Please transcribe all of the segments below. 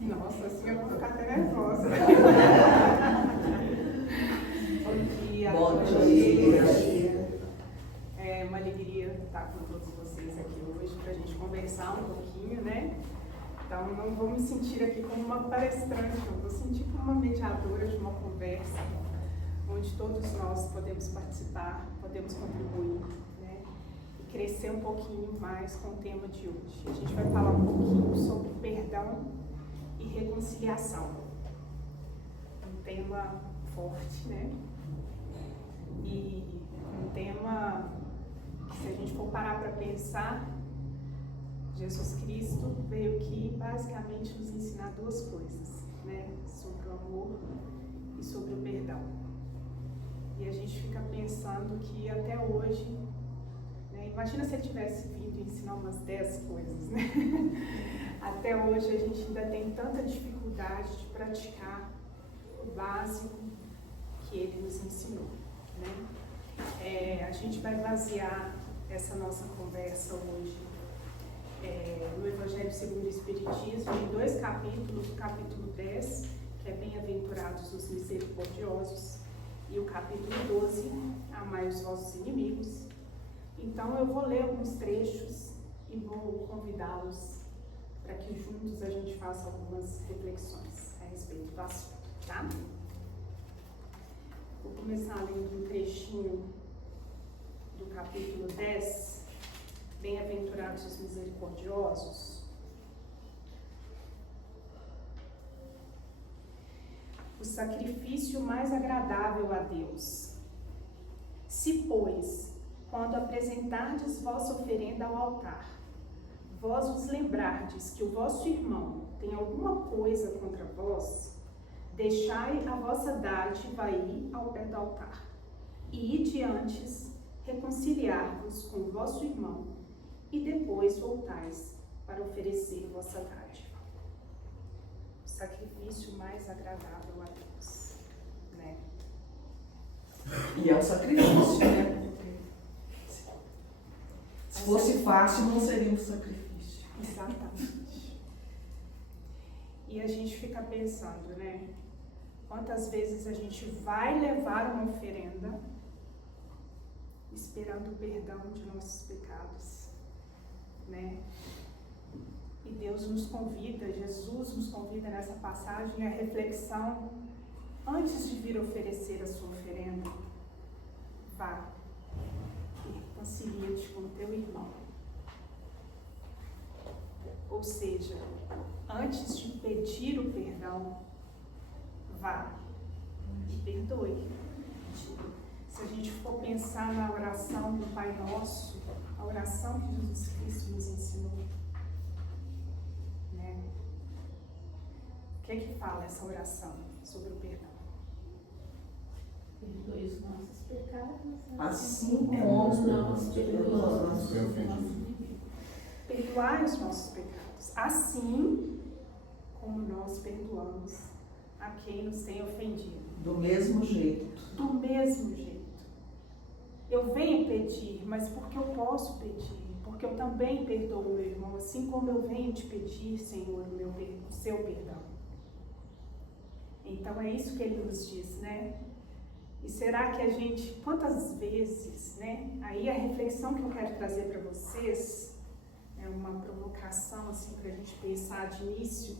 Nossa, assim eu vou ficar até nervosa. Bom dia. Bom dia. É uma alegria estar com todos vocês aqui hoje para a gente conversar um pouquinho, né? Então, não vou me sentir aqui como uma palestrante, eu vou sentir como uma mediadora de uma conversa, onde todos nós podemos participar, podemos contribuir, né? E crescer um pouquinho mais com o tema de hoje. A gente vai falar um pouquinho sobre perdão e reconciliação. Um tema forte, né? E um tema que, se a gente for parar para pensar, Jesus Cristo veio aqui basicamente nos ensinar duas coisas, né? Sobre o amor e sobre o perdão. E a gente fica pensando que até hoje, né? Imagina se ele tivesse vindo ensinar umas 10 coisas, né? Até hoje a gente ainda tem tanta dificuldade de praticar o básico que ele nos ensinou, né? A gente vai basear essa nossa conversa hoje no Evangelho segundo o Espiritismo, em 2 capítulos, o capítulo 10, que é Bem-aventurados os misericordiosos, e o capítulo 12, Amai os vossos inimigos. Então eu vou ler alguns trechos e vou convidá-los para que juntos a gente faça algumas reflexões a respeito do assunto, tá? Vou começar lendo um trechinho do capítulo 10, Bem-aventurados os misericordiosos. O sacrifício mais agradável a Deus. Se, pois, quando apresentardes vossa oferenda ao altar, vós vos lembrardes que o vosso irmão tem alguma coisa contra vós, deixai a vossa dádiva aí ao pé do altar, e ide antes reconciliar-vos com o vosso irmão, e depois voltais para oferecer vossa dádiva. O sacrifício mais agradável a Deus, né? E é um sacrifício, né? Se fosse fácil, não seria um sacrifício. Exatamente. E a gente fica pensando, né? Quantas vezes a gente vai levar uma oferenda esperando o perdão de nossos pecados, né? E Deus nos convida, Jesus nos convida nessa passagem à reflexão. Antes de vir oferecer a sua oferenda, vá e reconcilia-te com o teu irmão. Ou seja, antes de pedir o perdão, vá e perdoe. Se a gente for pensar na oração do Pai Nosso, a oração que Jesus Cristo nos ensinou, né? O que é que fala essa oração sobre o perdão? Perdoe os nossos pecados, Assim como nós perdoamos os Foi ofendido. nossos inimigos. Perdoai os nossos pecados, assim como nós perdoamos a quem nos tem ofendido. Do mesmo jeito. Do mesmo jeito. Eu venho pedir, mas porque eu posso pedir, porque eu também perdoo o meu irmão, assim como eu venho te pedir, Senhor, o seu perdão. Então é isso que ele nos diz, né? E será que a gente, quantas vezes, né? Aí a reflexão que eu quero trazer para vocês é uma provocação assim para a gente pensar de início.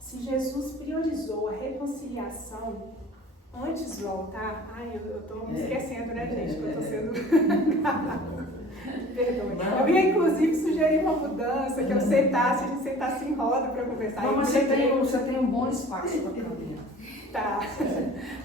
Se Jesus priorizou a reconciliação antes do altar, eu estou me esquecendo, né, gente, que eu estou sendo... Perdoe. Eu ia, inclusive, sugerir uma mudança, que eu sentasse, a gente sentasse em roda para conversar. Não, mas você tem um bom espaço para caminhar. Tá.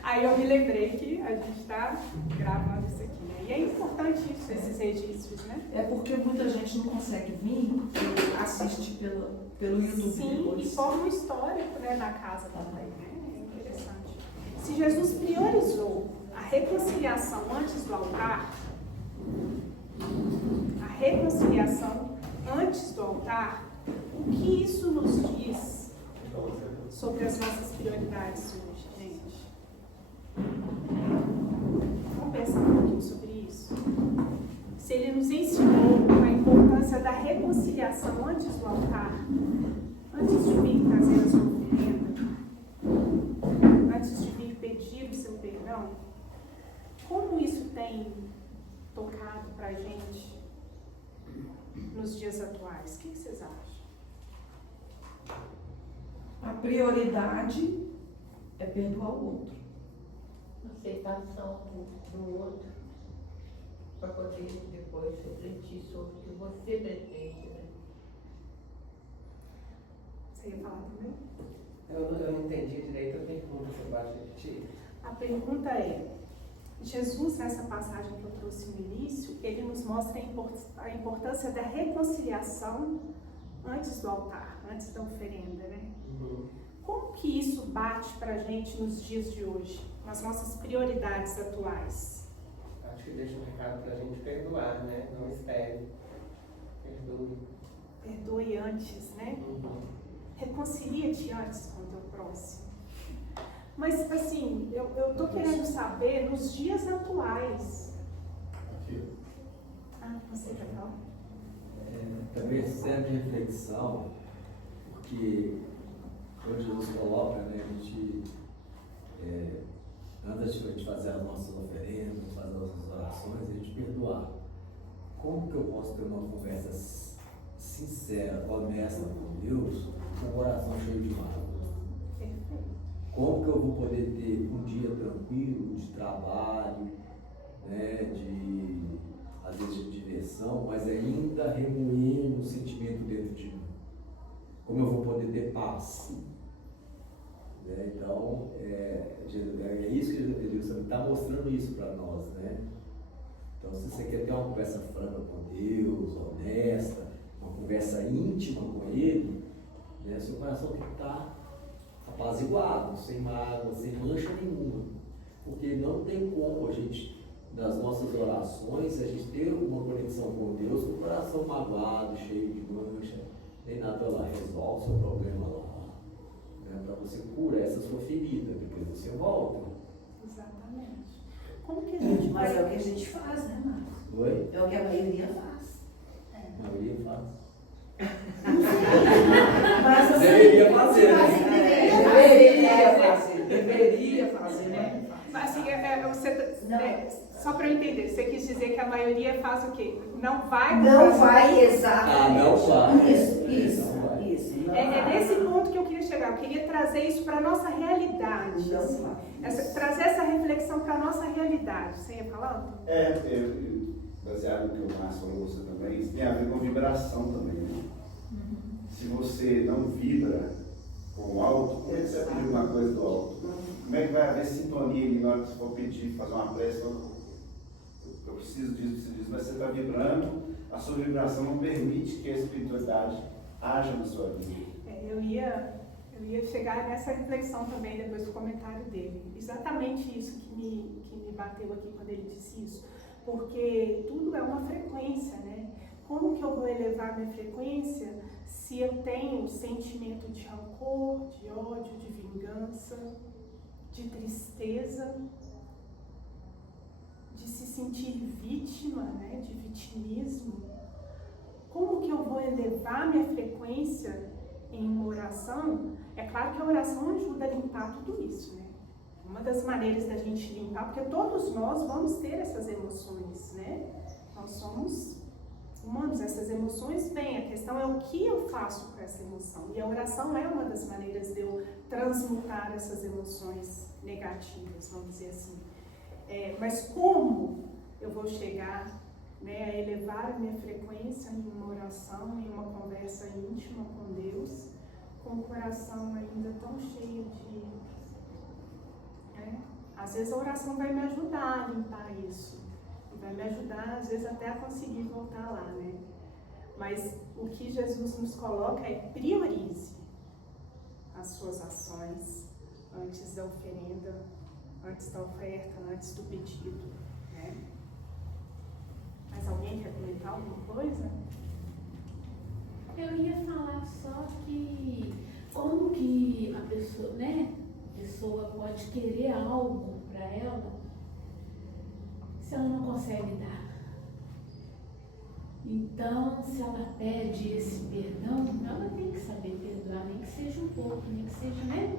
Aí eu me lembrei que a gente está gravando isso aqui, né? E é importante isso, esses registros, né? É porque muita gente não consegue vir e assiste pelo YouTube. Sim, depois. e forma um histórico, né, na casa também, né? É interessante. Se Jesus priorizou a reconciliação antes do altar, o que isso nos diz sobre as nossas prioridades hoje, gente? Vamos pensar um pouquinho sobre isso? Se ele nos ensinou a importância da reconciliação antes do altar, antes de vir trazer a sua perdão, como isso tem tocado para a gente nos dias atuais? O que vocês acham? A prioridade é perdoar o outro. Aceitação do outro, para poder depois refletir sobre o que você pretende, né? Você ia falar também? Eu não entendi direito a pergunta, você pode repetir? A pergunta é, Jesus, nessa passagem que eu trouxe no início, ele nos mostra a importância da reconciliação antes do altar, antes da oferenda, né? Como que isso bate pra gente nos dias de hoje, nas nossas prioridades atuais? Acho que deixa um recado pra gente perdoar, né? Não espere. Perdoe. Perdoe antes, né? Reconcilia-te antes com o teu próximo. Mas, assim, eu tô querendo saber, nos dias atuais... Aqui. Ah, você já falou? Também serve de reflexão, porque quando Jesus coloca, né, a gente, antes de a gente fazer as nossas oferendas, fazer as nossas orações, a gente perdoar. Como que eu posso ter uma conversa sincera, honesta com Deus, com o coração cheio de mágoa? Como que eu vou poder ter um dia tranquilo de trabalho, né, às vezes de diversão, mas ainda remoendo um sentimento dentro de mim? Como eu vou poder ter paz? Né? Então, é isso que Jesus está mostrando isso para nós, né? Então, se você quer ter uma conversa franca com Deus, honesta, uma conversa íntima com Ele, né, seu coração tem que estar apaziguado, sem mágoa, sem mancha nenhuma. Porque não tem como a gente, nas nossas orações, a gente ter uma conexão com Deus com o coração magoado, cheio de mancha, nem nada, ela resolve o seu problema lá, né, para você curar essa sua ferida, depois você volta. Exatamente. Como que a gente Mas vai... é o que a gente faz, né, Márcio? Oi? É o que a maioria faz. A maioria faz. Mas assim, Deveria fazer, né? Deveria fazer, né? Assim, só para eu entender, você quis dizer que a maioria faz o quê? Não vai... Não vai exatamente. Não vai. Isso. É nesse ponto que eu queria chegar. Eu queria trazer isso para a nossa realidade. Não Assim, vai. trazer essa reflexão para a nossa realidade. Você ia falando? Baseado no que o Márcio falou, você também, isso tem a ver com vibração também, né? Se você não vibra com o alto, como é que você vai pedir uma coisa do alto? Como é que vai haver sintonia ali na hora que você for pedir, fazer uma prece? Eu preciso disso, mas você está vibrando, a sua vibração não permite que a espiritualidade haja na sua vida. Eu ia chegar nessa reflexão também depois do comentário dele. Exatamente isso que me bateu aqui quando ele disse isso. Porque tudo é uma frequência, né? Como que eu vou elevar minha frequência se eu tenho sentimento de rancor, de ódio, de vingança, de tristeza, de se sentir vítima, né? De vitimismo? Como que eu vou elevar minha frequência em uma oração? É claro que a oração ajuda a limpar tudo isso, né? Uma das maneiras da gente limpar, porque todos nós vamos ter essas emoções, né? Nós somos humanos, essas emoções vêm. A questão é o que eu faço com essa emoção. E a oração é uma das maneiras de eu transmutar essas emoções negativas, vamos dizer assim. Mas como eu vou chegar, né, a elevar a minha frequência em uma oração, em uma conversa íntima com Deus, com o coração ainda tão cheio de... Às vezes a oração vai me ajudar a limpar isso. Vai me ajudar, às vezes, até a conseguir voltar lá, né? Mas o que Jesus nos coloca é: priorize as suas ações antes da oferenda, antes da oferta, antes do pedido, né? Mas alguém quer comentar alguma coisa? Eu ia falar só que como que a pessoa, né? A pessoa pode querer algo para ela se ela não consegue dar. Então, se ela pede esse perdão, ela tem que saber perdoar, nem que seja um pouco, nem que seja, né?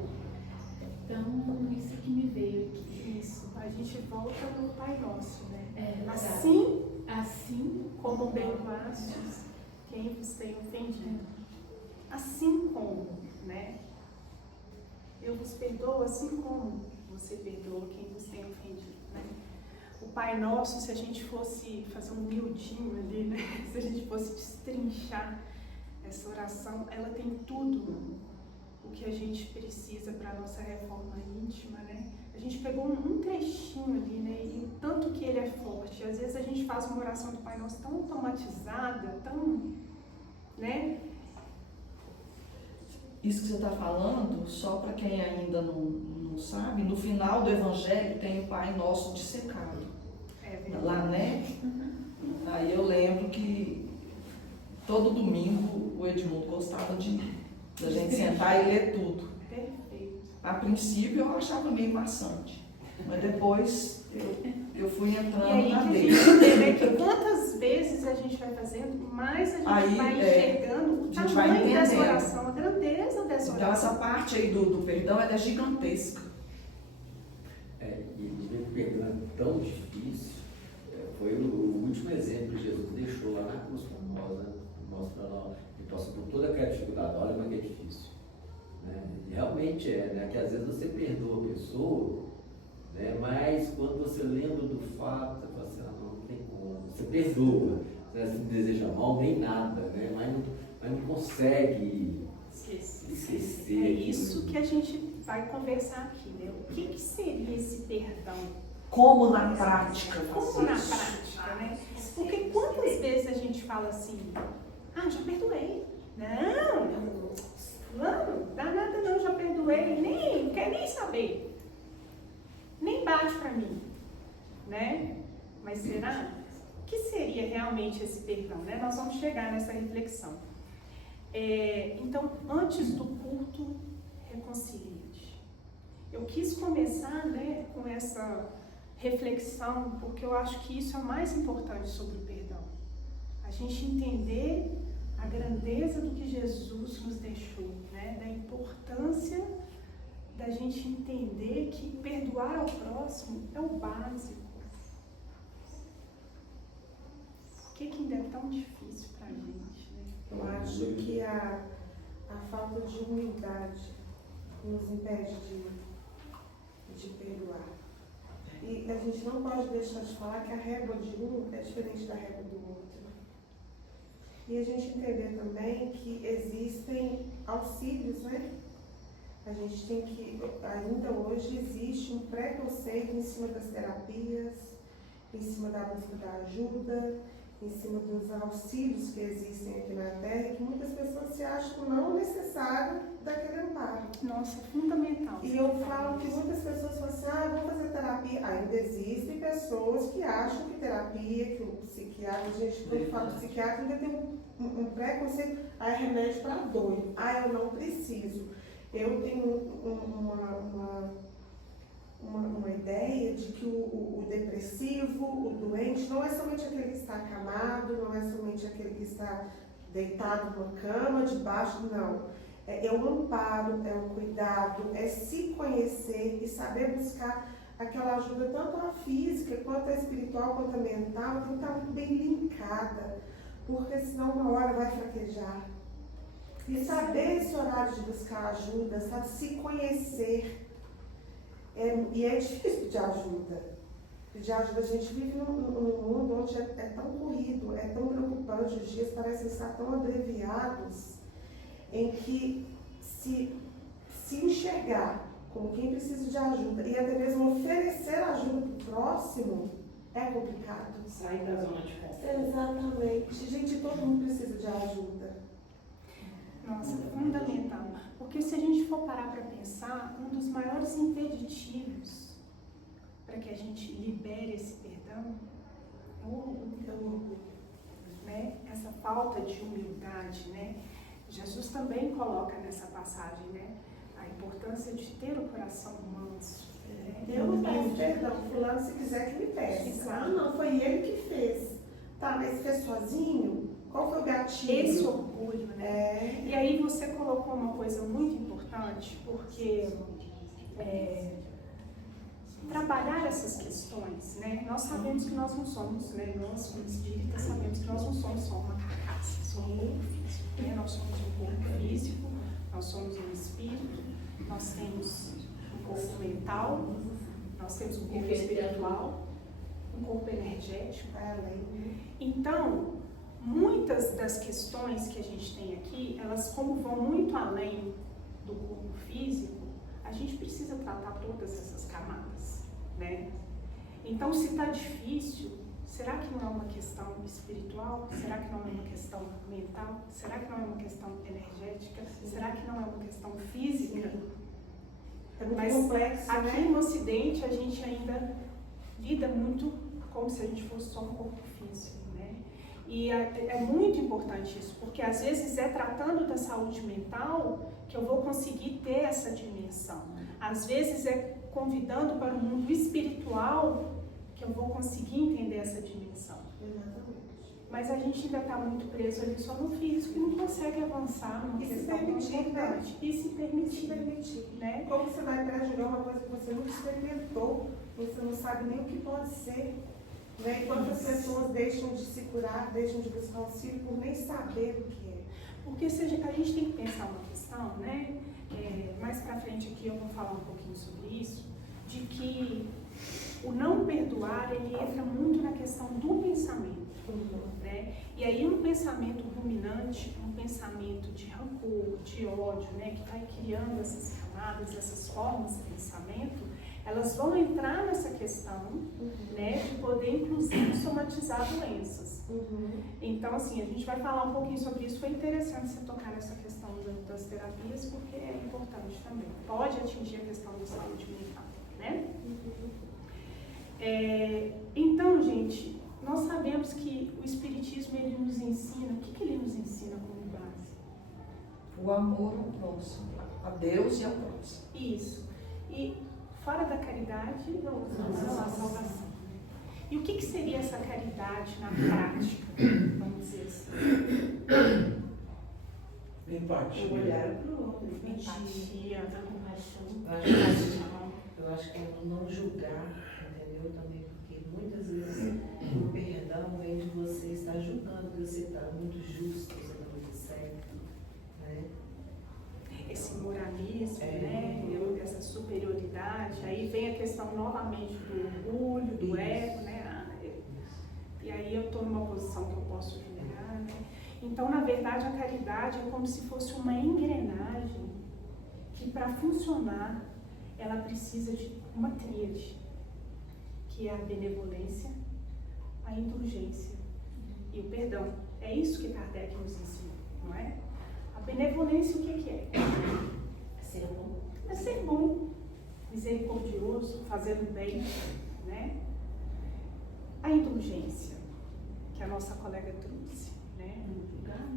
Então, isso que me veio aqui. Isso, a gente volta no Pai Nosso, né? Assim, Assim como perdoastes quem vos tem ofendido. Assim como, né? Eu vos perdoo assim como você perdoa quem vos tem ofendido, né? O Pai Nosso, se a gente fosse fazer um miudinho ali, né? Se a gente fosse destrinchar essa oração, ela tem tudo o que a gente precisa para a nossa reforma íntima, né? A gente pegou um trechinho ali, né? E o tanto que ele é forte. Às vezes a gente faz uma oração do Pai Nosso tão automatizada, tão, né? Isso que você está falando, só para quem ainda não sabe, no final do Evangelho tem o Pai Nosso dissecado. É verdade. Lá, né? Aí eu lembro que todo domingo o Edmundo gostava da gente sentar e ler tudo. Perfeito. A princípio eu achava meio maçante, mas depois eu fui E entrando aí na que a dele. gente entende que quantas vezes a gente vai fazendo, mais a gente Aí, vai enxergando o a gente vai tamanho dessa entendendo. oração, a grandeza dessa Então oração. essa parte aí do perdão ela é gigantesca. E ver que o perdão é tão difícil, foi o último exemplo que Jesus deixou lá na cruz para nós, né? Mostra lá, que passa por toda aquela dificuldade, olha como é que é difícil. Né? E realmente né? Que às vezes você perdoa a pessoa, né? Mas quando você lembra do fato, você fala assim, não tem como. Você perdoa, você não deseja mal nem nada, né? Mas não consegue esquecer. É isso que a gente vai conversar aqui, né? O que seria esse perdão? Como na prática Como fazer na isso? prática, né? Porque quantas vezes a gente fala assim, já perdoei. Não, dá nada não, já perdoei, não quer nem saber. Nem bate pra mim, né? Mas será? O que seria realmente esse perdão, né? Nós vamos chegar nessa reflexão. Então, antes do culto, reconcilia-te. Eu quis começar, né, com essa reflexão, porque eu acho que isso é o mais importante sobre o perdão. A gente entender a grandeza do que Jesus nos deixou, né? Da importância da gente entender que perdoar ao próximo é o básico. Por que ainda é tão difícil pra gente, né? Eu acho que a falta de humildade nos impede de perdoar. E a gente não pode deixar de falar que a régua de um é diferente da régua do outro. E a gente entender também que existem auxílios, né? A gente tem que, ainda hoje existe um preconceito em cima das terapias, em cima da busca da ajuda, em cima dos auxílios que existem aqui na Terra, que muitas pessoas se acham não necessário daquele amparo. Nossa, fundamental. E eu falo que muitas pessoas falam assim, vou fazer terapia. Ainda existem pessoas que acham que terapia, que o psiquiatra, quando fala psiquiatra, ainda tem um preconceito, é remédio para doido. Eu não preciso. Eu tenho uma ideia de que o depressivo, o doente, não é somente aquele que está acamado, não é somente aquele que está deitado numa cama, debaixo, não. É o amparo, é o cuidado, é se conhecer e saber buscar aquela ajuda, tanto a física, quanto a espiritual, quanto a mental, tem que estar muito bem linkada, porque senão uma hora vai fraquejar. E saber esse horário de buscar ajuda, sabe? Se conhecer. E é difícil pedir ajuda. Pedir ajuda, a gente vive num mundo onde é tão corrido, é tão preocupante, os dias parecem estar tão abreviados, em que se enxergar como quem precisa de ajuda e até mesmo oferecer ajuda para o próximo, é complicado. Sair da zona de conforto. Exatamente. Gente, todo mundo precisa de ajuda. Nossa, fundamental. Porque se a gente for parar para pensar, um dos maiores impeditivos para que a gente libere esse perdão é o orgulho, né? Essa falta de humildade, né? Jesus também coloca nessa passagem, né? A importância de ter o coração manso. Eu não peço perdão, fulano, se quiser que me peça. Exato. Não, foi ele que fez. Tá, mas fez sozinho? Qual foi o gatilho? Esse orgulho, né? E aí você colocou uma coisa muito importante, porque trabalhar essas questões, né? Nós sabemos que nós não somos, né? Nós, como espíritas, sabemos que nós não somos só uma carcaça, somos um corpo físico, né? Nós somos um corpo físico, nós somos um espírito, nós temos um corpo mental, nós temos um corpo espiritual, um corpo energético. Então, muitas das questões que a gente tem aqui, elas como vão muito além do corpo físico, a gente precisa tratar todas essas camadas, né? Então, se está difícil, será que não é uma questão espiritual? Será que não é uma questão mental? Será que não é uma questão energética? Será que não é uma questão física? É muito Mas complexo, aqui né? no Ocidente, a gente ainda lida muito como se a gente fosse só um corpo físico, né? E é muito importante isso, porque às vezes é tratando da saúde mental que eu vou conseguir ter essa dimensão. Às vezes é convidando para o mundo espiritual que eu vou conseguir entender essa dimensão. Exatamente. Mas a gente ainda está muito preso ali só no físico e não consegue avançar numa E se questão permitir, né? importante. E se permitir, né? Como você vai pré-julgar uma coisa que você nunca experimentou, você não sabe nem o que pode ser, né? E quantas pessoas deixam de se curar, deixam de buscar auxílio por nem saber o que é. Porque se a gente tem que pensar uma questão, né? Mais pra frente aqui eu vou falar um pouquinho sobre isso, de que o não perdoar, ele entra muito na questão do pensamento, né? E aí um pensamento ruminante, um pensamento de rancor, de ódio, né? Que vai criando essas camadas, essas formas de pensamento, elas vão entrar nessa questão, né? De poder, inclusive, somatizar doenças. Então, assim, a gente vai falar um pouquinho sobre isso. Foi interessante você tocar nessa questão das terapias, porque é importante também. Pode atingir a questão da saúde mental, né? Então, gente, nós sabemos que o Espiritismo, ele nos ensina, o que ele nos ensina como base? O amor ao próximo, a Deus e ao próximo. Isso. E fora da caridade, não, a salvação. E o que seria essa caridade na prática, vamos dizer assim? Empatia. Olhar para o outro, Empatia, compaixão. Eu acho que é não julgar, entendeu? Também, porque muitas vezes o perdão vem de você estar julgando, que você está muito justo, você está muito certo, né? esse moralismo, né? Essa superioridade, aí vem a questão novamente do orgulho, do ego, né? E aí eu estou numa posição que eu posso julgar, né? Então, na verdade, a caridade é como se fosse uma engrenagem que, para funcionar, ela precisa de uma tríade, que é a benevolência, a indulgência e o perdão. É isso que Kardec nos ensina, não é? A benevolência, o que é? Ser bom. É ser bom, misericordioso, fazendo bem, né? A indulgência, que a nossa colega trouxe, né? Não julgar.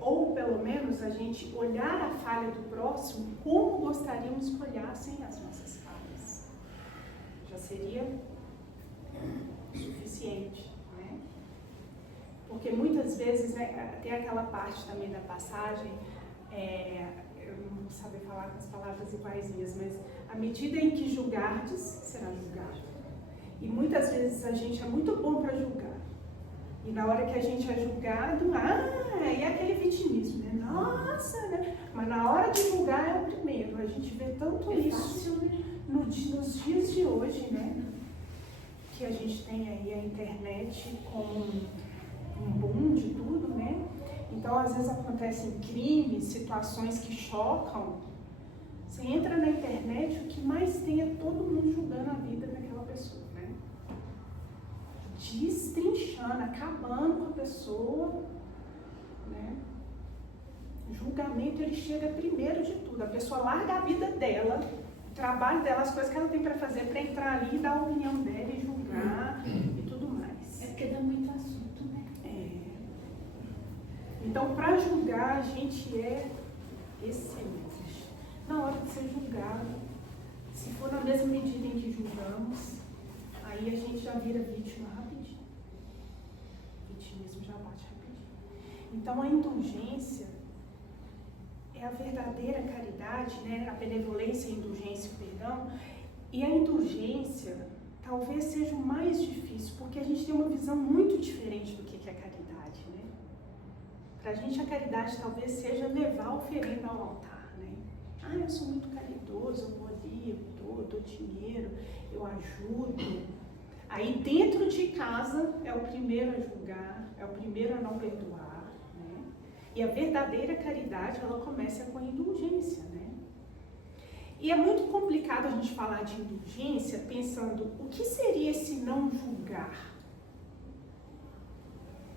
Ou, pelo menos, a gente olhar a falha do próximo como gostaríamos que olhassem as nossas falhas. Já seria suficiente, né? Porque muitas vezes, né, tem aquela parte também da passagem, eu não vou saber falar com as palavras iguaizinhas, mas à medida em que julgardes, será julgado. E muitas vezes a gente é muito bom para julgar. E na hora que a gente é julgado, é aquele vitimismo, né? Nossa, né? Mas na hora de julgar é o primeiro. A gente vê tanto isso nos dias de hoje, né? Que a gente tem aí a internet como um boom de tudo, né? Então, às vezes acontecem crimes, situações que chocam. Você entra na internet, o que mais tem é todo mundo julgando a vida daquela pessoa, né? Destrinchando, acabando com a pessoa, né? O julgamento, ele chega primeiro de tudo. A pessoa larga a vida dela, o trabalho dela, as coisas que ela tem para fazer, para entrar ali e dar a opinião dela e julgar e tudo mais. É porque dá muito assunto, né? Então, para julgar, a gente é excelente. Na hora de ser julgado, se for na mesma medida em que julgamos, aí a gente já vira vítima rapidinho. O vitimismo já bate rapidinho. Então, a indulgência é a verdadeira caridade caridade, né, a benevolência, a indulgência, o perdão, e a indulgência talvez seja o mais difícil, porque a gente tem uma visão muito diferente do que é caridade, né? Pra gente a caridade talvez seja levar a oferenda ao altar, né? Ah, eu sou muito caridoso, eu vou ali, eu dou dinheiro, eu ajudo. Aí dentro de casa é o primeiro a julgar, é o primeiro a não perdoar, né? E a verdadeira caridade, ela começa com a indulgência, né? E é muito complicado a gente falar de indulgência pensando, o que seria esse não julgar?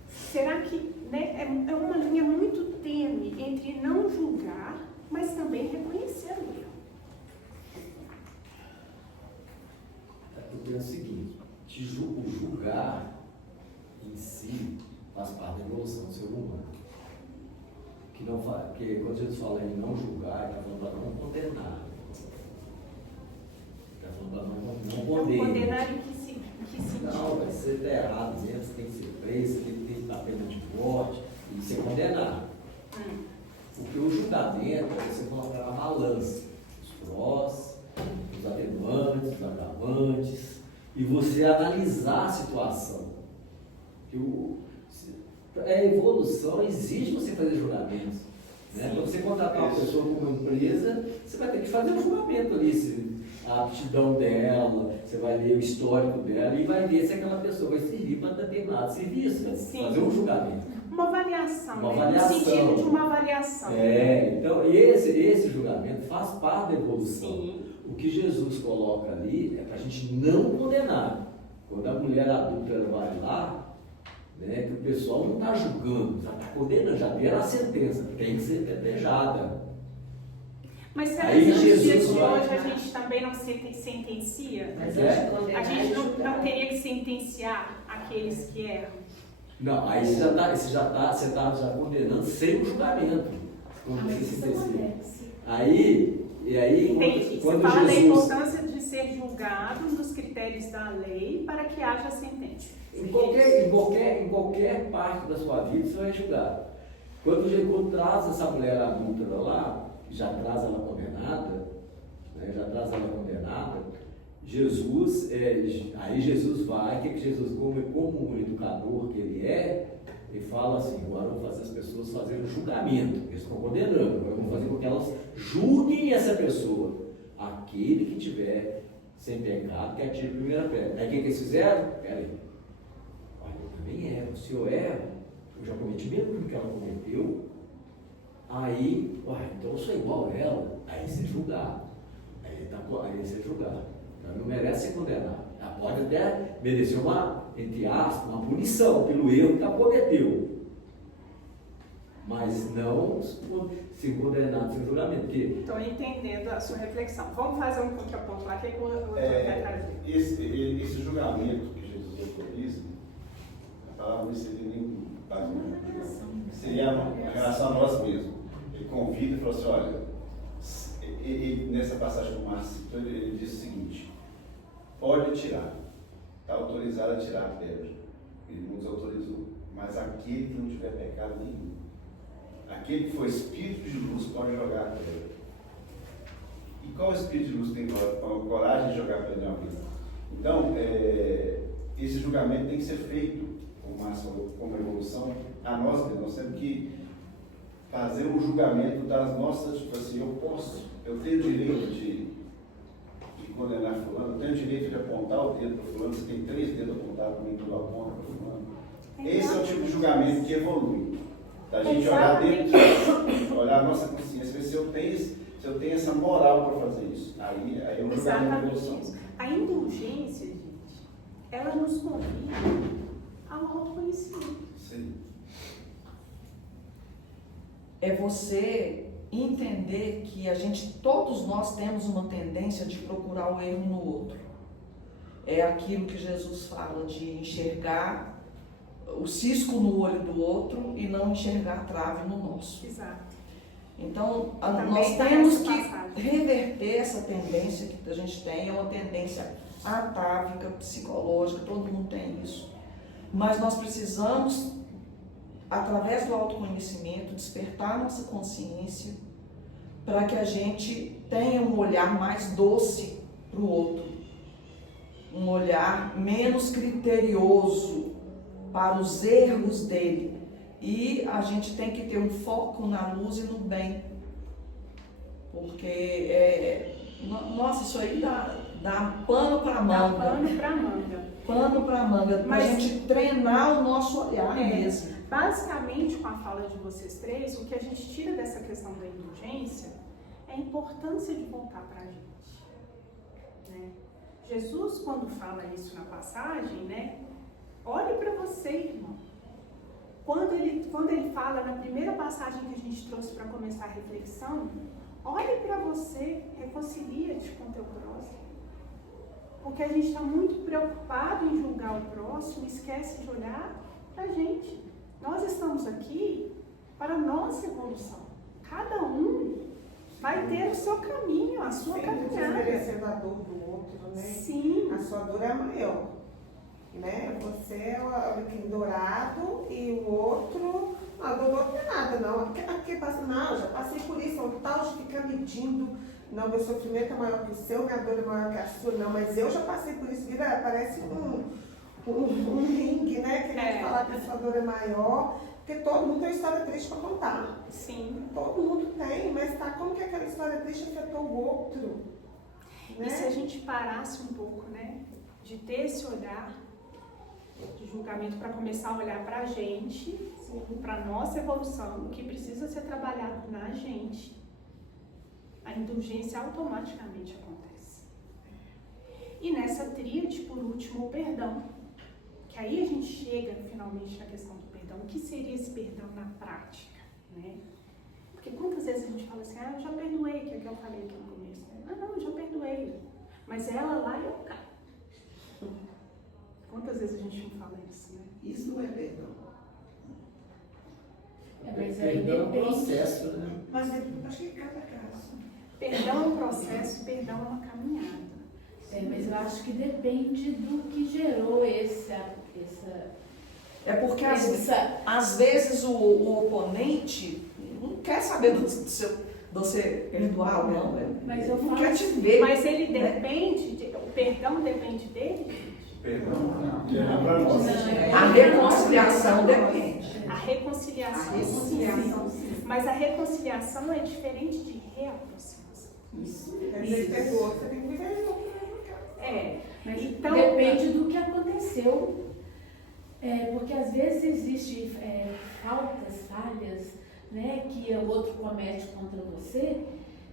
Será que, né, é uma linha muito tênue entre não julgar, mas também reconhecer o erro? Eu penso o seguinte, o julgar em si faz parte da evolução do ser humano. Porque quando Jesus fala em não julgar, ele está falando para não condenar. Está falando para não condenar. Não condenar em que sentido? Não, você está errado mesmo, você tem que ser preso, você tem que dar pena de morte e ser condenado. Porque o julgamento é você colocar na balança os prós, os atenuantes, os agravantes, e você analisar a situação. A evolução exige você fazer julgamentos. Né? Quando você contratar uma pessoa como empresa, você vai ter que fazer um julgamento ali, a aptidão dela, você vai ler o histórico dela e vai ver se aquela pessoa vai servir para determinado serviço, né? Fazer um julgamento. Uma avaliação, Uma né? avaliação. No sentido de uma avaliação. Então esse julgamento faz parte da evolução. Sim. O que Jesus coloca ali é para a gente não condenar. Quando a mulher adulta vai lá, né, que o pessoal não está julgando, já está condenando, já deram a sentença, tem que ser apedrejada. Mas será Aí que nos dias Jesus de vai- hoje a gente também não sentencia? Mas É. antes de condenar, A gente é não julgar. teria que sentenciar aqueles que erram? Não, aí você está já condenando sem o julgamento. Quando Mas você isso sentencia. acontece. Aí, Entendi. quando Você fala da Jesus. importância de ser julgado nos critérios da lei para que haja sentença. Em qualquer parte da sua vida você vai julgar. Quando traz essa mulher adulta lá, já traz ela condenada, Jesus, aí Jesus vai, que Jesus, como um educador que ele é, ele fala assim, agora eu vou fazer as pessoas fazerem um julgamento, eles estão condenando, agora eu vou fazer com que elas julguem essa pessoa. Aquele que tiver sem pecado, que atire a primeira pedra. Aí o que eles fizeram? Peraí, eu também erro, se eu erro, eu já cometi o mesmo crime que ela cometeu, aí, então eu sou igual a ela, aí ser julgado, aí ser julgado, então não merece ser condenado, ela pode até merecer entre aspas, uma punição pelo erro que ela cometeu, mas não ser condenado sem julgamento, porque Estou entendendo a sua reflexão. Vamos fazer um contraponto lá, que o outro vai trazer. Esse julgamento que Jesus autoriza, a palavra não seria nem seria a relação a nós mesmos. Ele convida e fala assim, olha, nessa passagem do Márcio, ele diz o seguinte, pode tirar, está autorizado a tirar a pedra, ele nos autorizou, mas aquele que não tiver pecado nenhum, aquele que for espírito de luz pode jogar a pedra. E qual espírito de luz tem coragem de jogar a pedra na vida? Então, esse julgamento tem que ser feito, como evolução, a nós mesmos. Nós temos que fazer um julgamento das nossas, tipo assim, eu tenho direito de condenar fulano, eu tenho direito de apontar o dedo para fulano, você tem 3 dedos apontados para mim, tu aponta para fulano. Esse é o tipo de julgamento que evolui. Da gente olhar dentro, olhar a nossa consciência, ver se eu tenho essa moral para fazer isso. Aí é um julgamento de Exatamente evolução. isso. A indulgência, gente, ela nos convida ao autoconhecimento. Sim. É você entender que todos nós temos uma tendência de procurar o erro no outro. É aquilo que Jesus fala de enxergar o cisco no olho do outro e não enxergar a trave no nosso. Exato. Então, Também nós tá temos nessa que passagem. reverter essa tendência que a gente tem, é uma tendência atávica, psicológica, todo mundo tem isso. Mas nós precisamos, através do autoconhecimento, despertar nossa consciência para que a gente tenha um olhar mais doce para o outro, um olhar menos criterioso para os erros dele. E a gente tem que ter um foco na luz e no bem, porque nossa, isso aí dá pano para manga. Dá pano para manga. Pano para manga, para a gente treinar o nosso olhar mesmo. Basicamente, com a fala de vocês três, o que a gente tira dessa questão da indulgência é a importância de voltar para a gente. Né? Jesus, quando fala isso na passagem, né? Olhe para você, irmão. Quando ele fala na primeira passagem que a gente trouxe para começar a reflexão, olhe para você, reconcilia-te com o teu próximo. Porque a gente está muito preocupado em julgar o próximo e esquece de olhar para a gente. Nós estamos aqui para a nossa evolução. Cada um vai ter o seu caminho, a sua caminhada. Desmerecendo a dor do outro, né? Sim. A sua dor é maior. Né? Você é o dourado e o outro, a dor do outro não é nada, não. Porque passa, não, eu já passei por isso, é um tal de ficar medindo. Não, meu sofrimento é maior que o seu, minha dor é maior que a sua. Não, mas eu já passei por isso, parece um ringue, né? Querendo falar que a sua dor é maior, porque todo mundo tem uma história triste para contar. Sim. Todo mundo tem, mas tá, como que aquela história triste afetou o outro? Né? E se a gente parasse um pouco, né? De ter esse olhar de julgamento para começar a olhar para a gente, para a nossa evolução, o que precisa ser trabalhado na gente, a indulgência automaticamente acontece. E nessa tríade, por último, o perdão. Que aí a gente chega finalmente na questão do perdão. O que seria esse perdão na prática? Né? Porque quantas vezes a gente fala assim, eu já perdoei, que é o que eu falei aqui no começo. Né? Não, eu já perdoei. Mas ela lá e eu cá. Quantas vezes a gente não fala isso, né? Isso não é perdão. Mas aí Perdão é um depende. processo, né? Mas acho que cada caso. Perdão é um processo, perdão é uma caminhada. Mas eu acho que depende do que gerou essa É porque às vezes o oponente não quer saber de você perdoar ou não. Mas eu não falo quer te ver. Mas ele depende, o perdão depende dele? Perdão para nós. A reconciliação depende. A reconciliação, sim. Mas a reconciliação é diferente de reaproximação. Isso. Você perdoou, você tem que viver junto. Mas Então, depende do que aconteceu. Porque às vezes existem falhas, né, que o outro comete contra você,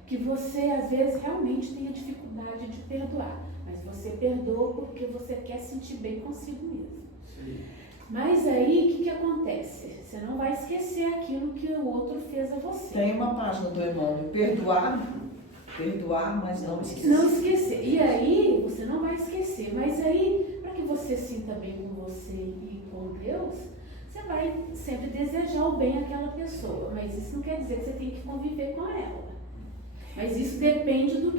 que você às vezes realmente tem a dificuldade de perdoar. Mas você perdoa porque você quer sentir bem consigo mesmo. Sim. Mas aí, o que acontece? Você não vai esquecer aquilo que o outro fez a você. Tem uma página do Emmanuel, perdoar, mas não esquecer. Não esquecer. E aí, você não vai esquecer. Mas aí, para que você sinta bem com você e com Deus, você vai sempre desejar o bem àquela pessoa. Mas isso não quer dizer que você tem que conviver com ela. Mas isso depende do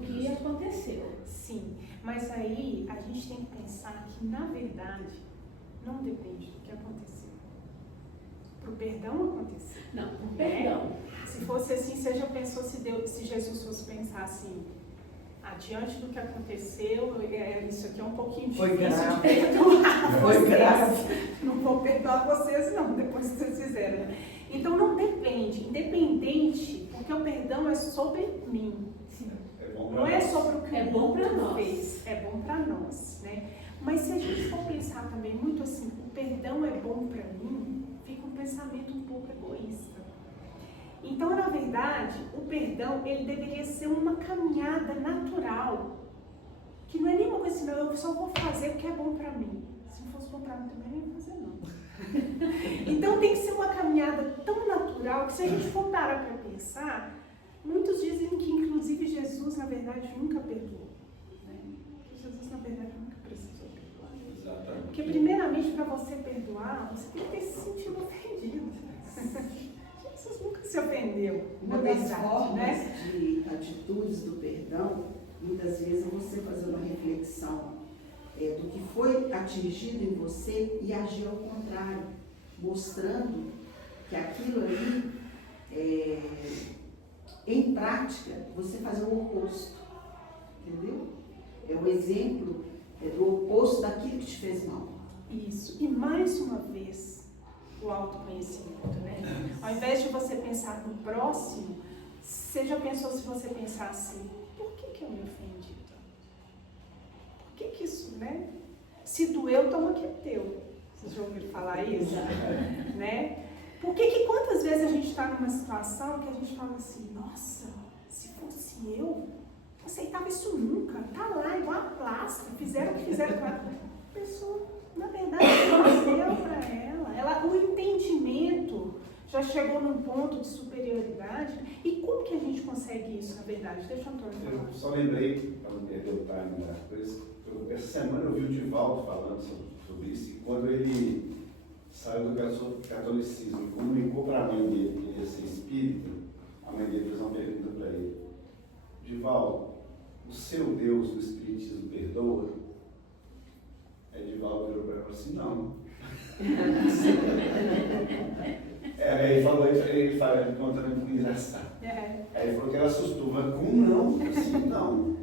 que aconteceu. sim. Mas aí a gente tem que pensar que, na verdade, não depende do que aconteceu. Para o perdão acontecer. Não, o perdão. Se fosse assim, você já pensou se Jesus fosse pensar assim, diante do que aconteceu, isso aqui é um pouquinho Foi difícil grave. de perdoar Foi vocês. grave. Não vou perdoar vocês não, depois que vocês fizeram. Né? Então não depende, independente, porque o perdão é sobre mim. Não é sobre o que É o bom pra outro nós. fez, é bom para nós, né? Mas se a gente for pensar também muito assim, o perdão é bom para mim, fica um pensamento um pouco egoísta. Então, na verdade, o perdão, ele deveria ser uma caminhada natural, que não é nenhuma coisa assim, não, eu só vou fazer o que é bom para mim. Se não fosse bom para mim também, não ia fazer não. Então, tem que ser uma caminhada tão natural, que se a gente for parar para pensar, muitos dizem que, inclusive, Jesus, na verdade, nunca perdoou. Né? Jesus, na verdade, nunca precisou perdoar. Exatamente. Porque, primeiramente, para você perdoar, você tem que ter se sentido ofendido. Jesus nunca se ofendeu, na Uma das verdade, formas né? de atitudes do perdão, muitas vezes é você fazer uma reflexão do que foi atingido em você e agir ao contrário, mostrando que aquilo ali em prática, você fazer o oposto. Entendeu? É o exemplo do oposto daquilo que te fez mal. Isso. E mais uma vez, o autoconhecimento, né? Ao invés de você pensar no próximo, você já pensou se você pensar assim, por que eu me ofendi? Por que isso, né? Se doeu, toma que é teu. Vocês já ouviram falar isso? Né? Por que quantas vezes a gente está numa situação que a gente fala assim, nossa, se fosse eu, não aceitava isso nunca, tá lá igual a plástica, fizeram o que fizeram com a pessoa, na verdade, Deus deu para ela, o entendimento já chegou num ponto de superioridade. E como que a gente consegue isso, na verdade? Deixa o Antônio falar. Eu só lembrei, para não perder o time das coisas, essa semana eu vi o Divaldo falando sobre isso, e quando ele saiu do catolicismo e comunicou para a mãe dele que ele ia ser espírita, a mãe dele fez uma pergunta para ele: Divaldo, o seu Deus do Espiritismo perdoa? Aí Divaldo virou para ela e falou assim: não. Aí ele falou, ele contando muito engraçado. Aí ele falou que ela assustou, mas como não? Eu assim, não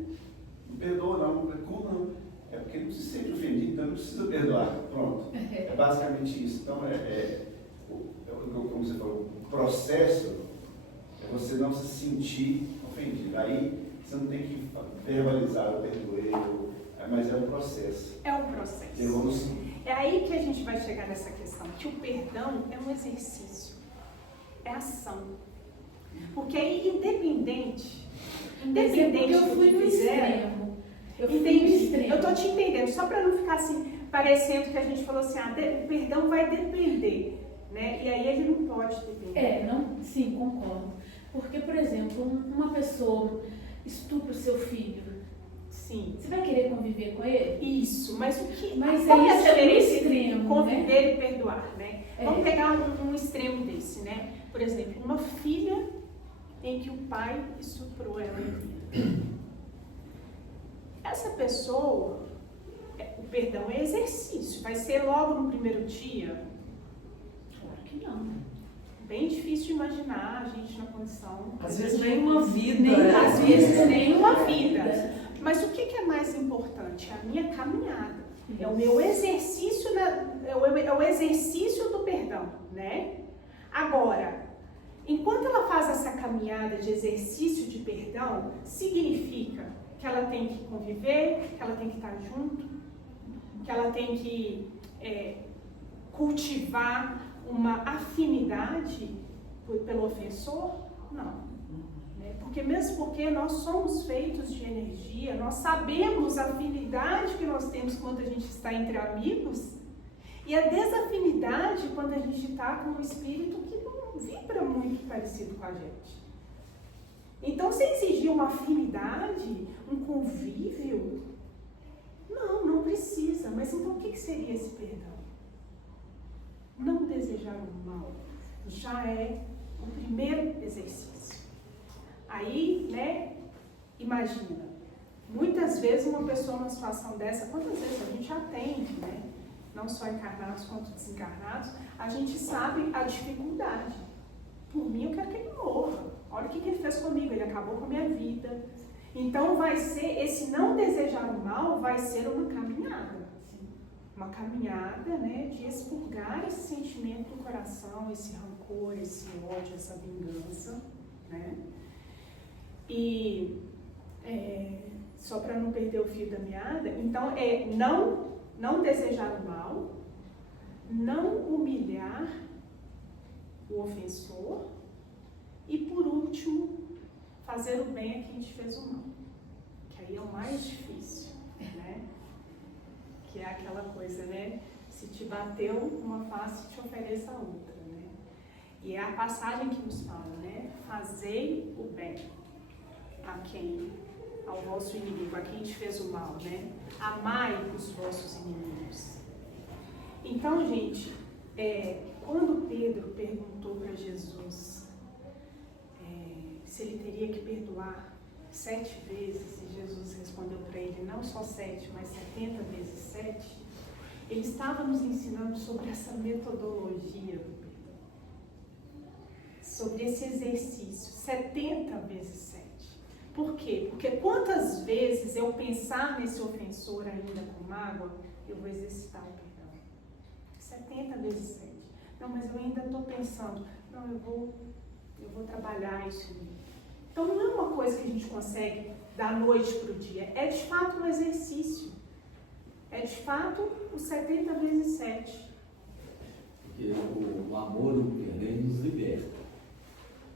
perdoa não. Como não? É porque ele não se sente ofendido, então não precisa perdoar. Pronto. É basicamente isso. Então, como você falou, o processo é você não se sentir ofendido. Aí você não tem que verbalizar o perdoei, mas é um processo. É um processo. De evolução. É aí que a gente vai chegar nessa questão, que o perdão é um exercício, é ação. Porque aí, independente eu fui no extremo. Eu estou te entendendo, só para não ficar assim, parecendo que a gente falou assim, o perdão vai depender, né? E aí ele não pode depender. Sim, concordo. Porque, por exemplo, uma pessoa estupra o seu filho, sim, você vai querer conviver com ele? Isso, mas o que? Mas qual é a diferença extremo, entre conviver, né? e perdoar, né? Vamos pegar um extremo desse, né? Por exemplo, uma filha em que o pai estuprou ela em vida. Essa pessoa, o perdão é exercício. Vai ser logo no primeiro dia? Claro que não. Bem difícil de imaginar a gente na condição. Às vezes nem uma vida. Às vezes nem uma vida. Mas o que é mais importante? É a minha caminhada. É o meu exercício, é o exercício do perdão, né? Agora, enquanto ela faz essa caminhada de exercício de perdão, significa que ela tem que conviver, que ela tem que estar junto, que ela tem que cultivar uma afinidade pelo ofensor? Não. Mesmo porque nós somos feitos de energia, nós sabemos a afinidade que nós temos quando a gente está entre amigos e a desafinidade quando a gente está com um espírito que não vibra muito parecido com a gente. Então, se exigir uma afinidade, um convívio, não precisa. Mas então o que seria esse perdão? Não desejar o mal já é o primeiro exercício. Aí, né, imagina, muitas vezes uma pessoa numa situação dessa, quantas vezes a gente atende, né, não só encarnados quanto desencarnados, a gente sabe a dificuldade. Por mim, eu quero que ele morra. Olha o que ele fez comigo, ele acabou com a minha vida. Então, vai ser, esse não desejar o mal vai ser uma caminhada. Uma caminhada, né, de expurgar esse sentimento do coração, esse rancor, esse ódio, essa vingança, né? E só para não perder o fio da meada, então não desejar o mal, não humilhar o ofensor e, por último, fazer o bem a quem te fez o mal, que aí é o mais difícil, né? Que é aquela coisa, né? Se te bateu uma face, te ofereça a outra, né? E é a passagem que nos fala, né? Fazei o bem ao vosso inimigo, a quem te fez o mal, né? Amai os vossos inimigos. Então, gente, quando Pedro perguntou para Jesus se ele teria que perdoar 7 vezes, e Jesus respondeu para ele, não só 7, mas 70 vezes 7, ele estava nos ensinando sobre essa metodologia do perdão. sobre esse exercício, 70 vezes 7. Por quê? Porque quantas vezes eu pensar nesse ofensor ainda com mágoa, eu vou exercitar o perdão. 70 vezes 7. Não, mas eu ainda estou pensando, não, eu vou trabalhar isso em mim. Então não é uma coisa que a gente consegue da noite para o dia, é de fato um exercício. É de fato o 70 vezes 7. Porque o amor, o perdão, ele nos liberta.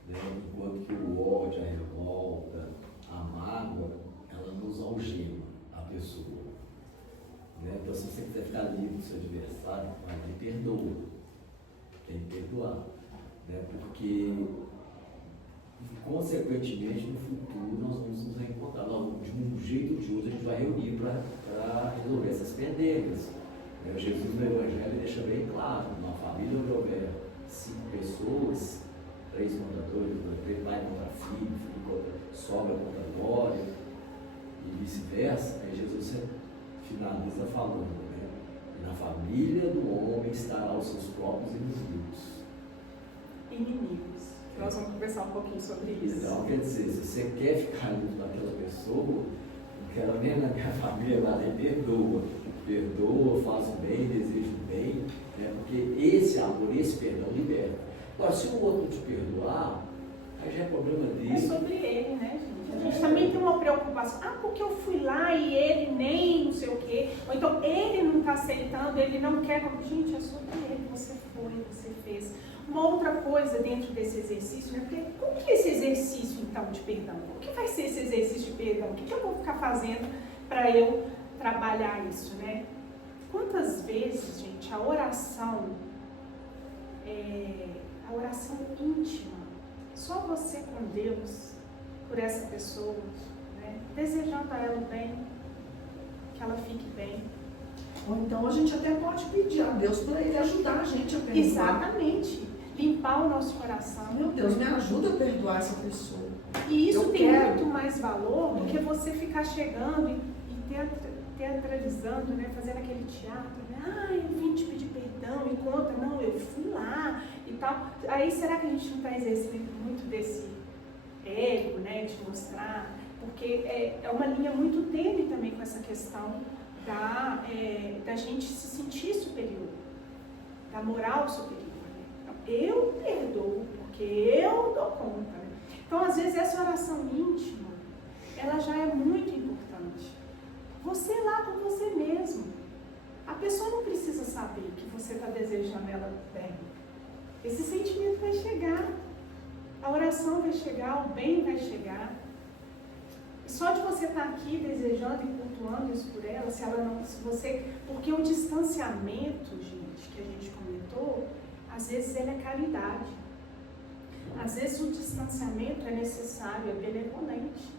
Né? Enquanto que o ódio, a revolta, a mágoa, ela nos algema a pessoa. Né? Então, se você quiser ficar livre do seu adversário, vai lá e perdoa. Tem que perdoar. Né? Porque, consequentemente, no futuro, nós vamos nos reencontrar. De um jeito ou de outro, a gente vai reunir para resolver essas pendências. Jesus no Evangelho deixa bem claro, numa família onde houver 5 pessoas, 3 contra 2, pai contra filho, filho contra sogra contra glória, e vice-versa, aí Jesus finaliza falando, né? Na família do homem estará os seus próprios inimigos. Nós vamos conversar um pouquinho sobre isso. Então, quer dizer, se você quer ficar livre daquela pessoa, não quero nem na minha família, lá perdoa, faz o bem, deseja o bem, né? Porque esse amor, esse perdão liberta. Agora, se o outro te perdoar, aí já é problema dele. É sobre ele, né, gente? A gente também tem uma preocupação. Porque eu fui lá e ele nem não sei o quê. Ou então ele não está aceitando, ele não quer. Gente, é sobre ele. Você foi, você fez. Uma outra coisa dentro desse exercício, né? Porque como que é esse exercício, então, de perdão? O que vai ser esse exercício de perdão? O que eu vou ficar fazendo para eu trabalhar isso, né? Quantas vezes, gente, a oração íntima, só você com Deus, por essa pessoa, né? Desejando a ela o bem, que ela fique bem. Ou então a gente até pode pedir a Deus para Ele ajudar a gente a perdoar. Exatamente. Limpar o nosso coração. Meu Deus, me ajuda a perdoar essa pessoa. E isso tem muito mais valor do que você ficar chegando e teatralizando, né? Fazendo aquele teatro, né? Eu vim te pedir perdão e conta, não, eu fui lá e tal. Aí será que a gente não está exercendo muito desse ego, né? De mostrar, porque é uma linha muito tênue também com essa questão da gente se sentir superior, da moral superior. Né? Então, eu perdoo, porque eu dou conta. Né? Então, às vezes, essa oração íntima, ela já é muito importante. Você lá com você mesmo. A pessoa não precisa saber que você está desejando ela bem. Esse sentimento vai chegar. A oração vai chegar, o bem vai chegar. E só de você estar aqui desejando e cultuando isso por ela, porque o distanciamento, gente, que a gente comentou, às vezes ele é caridade. Às vezes o distanciamento é necessário, é benevolente.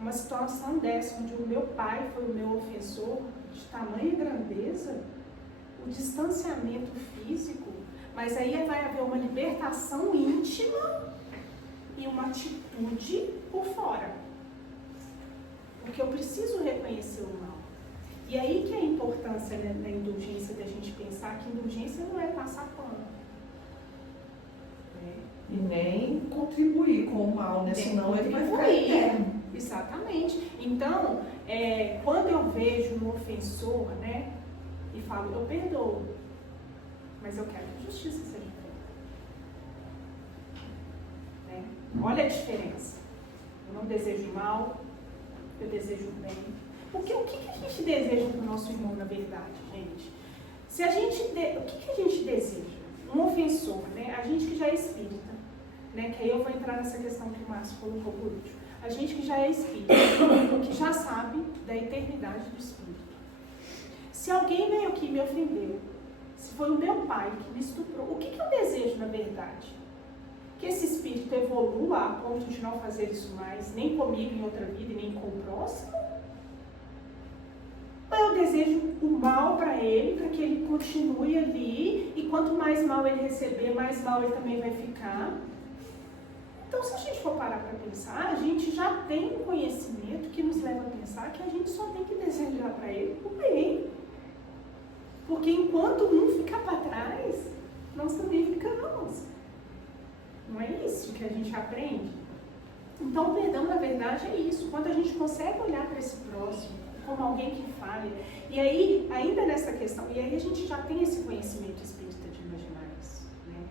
Uma situação dessa, onde o meu pai foi o meu ofensor, de tamanha grandeza, o distanciamento físico, mas aí vai haver uma libertação íntima e uma atitude por fora. Porque eu preciso reconhecer o mal. E aí que é a importância, né, da indulgência, da gente pensar que indulgência não é passar pano. E nem contribuir com o mal, né? Senão ele vai ficar eterno. Exatamente. Então, quando eu vejo um ofensor, né, e falo, eu perdoo, mas eu quero que a justiça seja feita. Né? Olha a diferença. Eu não desejo mal, eu desejo o bem. Porque o que a gente deseja para o nosso irmão, na verdade, gente? O que a gente deseja? Um ofensor, né? A gente que já é espírita, né? Que aí eu vou entrar nessa questão que o Márcio colocou por último. A gente que já é espírita, que já sabe da eternidade do espírito. Se alguém veio aqui e me ofendeu, se foi o meu pai que me estuprou, o que eu desejo, na verdade? Que esse espírito evolua a ponto de não fazer isso mais, nem comigo em outra vida e nem com o próximo? Ou eu desejo o mal para ele, para que ele continue ali, e quanto mais mal ele receber, mais mal ele também vai ficar? Então, se a gente for parar para pensar, a gente já tem um conhecimento que nos leva a pensar que a gente só tem que desejar para ele o bem. Porque enquanto um ficar para trás, nós também ficamos. Não é isso que a gente aprende? Então, o perdão, na verdade, é isso. Quando a gente consegue olhar para esse próximo como alguém que falha, e aí, ainda nessa questão, e aí a gente já tem esse conhecimento espírita de imaginar isso, né?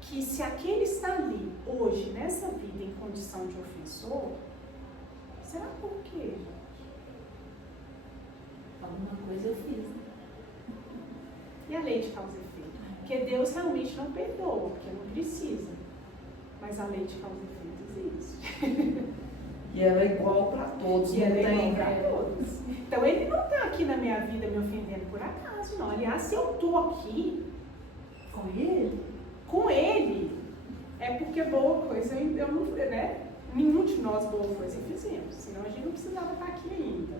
Que se aquele está ali, hoje, nessa vida, em condição de ofensor, será por quê, gente? Alguma coisa eu fiz. E a lei de causa e efeito? Porque Deus realmente não perdoa, porque não precisa. Mas a lei de causa e efeito existe. E ela é igual para todos. E ela é igual não tem- para todos. Então ele não está aqui na minha vida me ofendendo por acaso, não. Aliás, se eu estou aqui com ele, é porque boa coisa eu não, né? Nenhum de nós boa coisa fizemos, senão a gente não precisava estar aqui ainda.